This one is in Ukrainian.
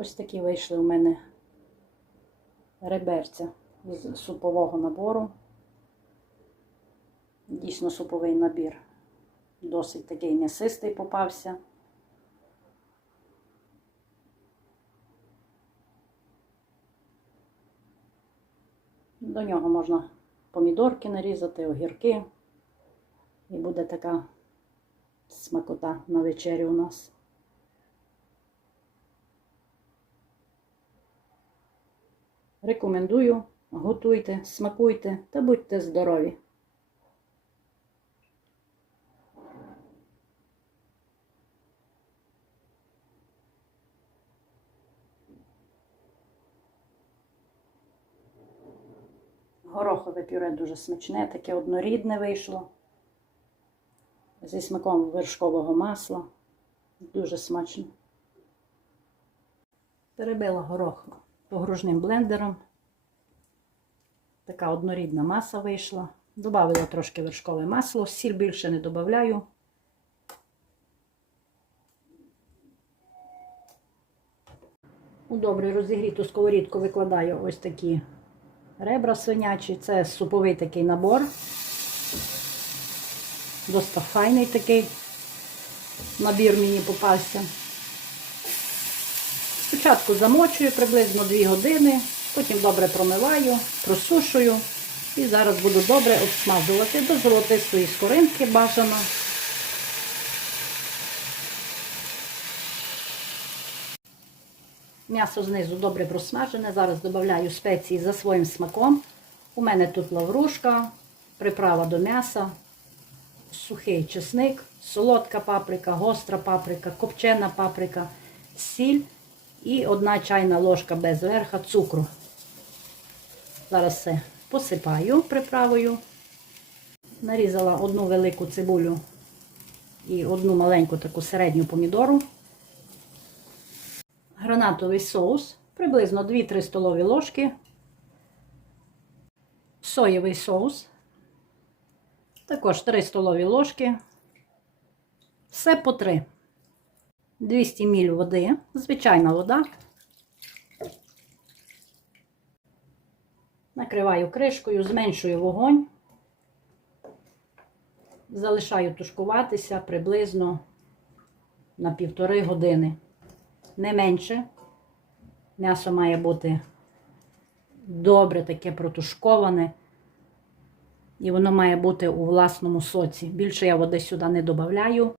Ось такі вийшли у мене реберця з супового набору. Дійсно суповий набір. Досить такий м'ясистий попався. До нього можна помідорки нарізати, огірки. І буде така смакота на вечері у нас. Рекомендую, готуйте, смакуйте та будьте здорові. Горохове пюре дуже смачне, таке однорідне вийшло. Зі смаком вершкового масла. Дуже смачно. Перебила горох погружним блендером. Така однорідна маса вийшла. Добавила трошки вершкове масло, сіль більше не додаю. У добре розігріту сковорідку викладаю ось такі ребра свинячі. Це суповий такий набор. Доста файний такий набір мені попався. Спочатку замочую приблизно 2 години, потім добре промиваю, просушую і зараз буду добре обсмажувати до золотистої скоринки бажано. М'ясо знизу добре просмажене. Зараз додаю спеції за своїм смаком. У мене тут лаврушка, приправа до м'яса, сухий чесник, солодка паприка, гостра паприка, копчена паприка, сіль і одна чайна ложка без верха цукру. Зараз все посипаю приправою. Нарізала одну велику цибулю і одну маленьку таку середню помідору. Гранатовий соус, приблизно 2-3 столові ложки. Соєвий соус, також 3 столові ложки. Все по 3. 200 мл води, звичайна вода. Накриваю кришкою, зменшую вогонь. Залишаю тушкуватися приблизно на півтори години. Не менше. М'ясо має бути добре таке протушковане. І воно має бути у власному соці. Більше я води сюди не додаю.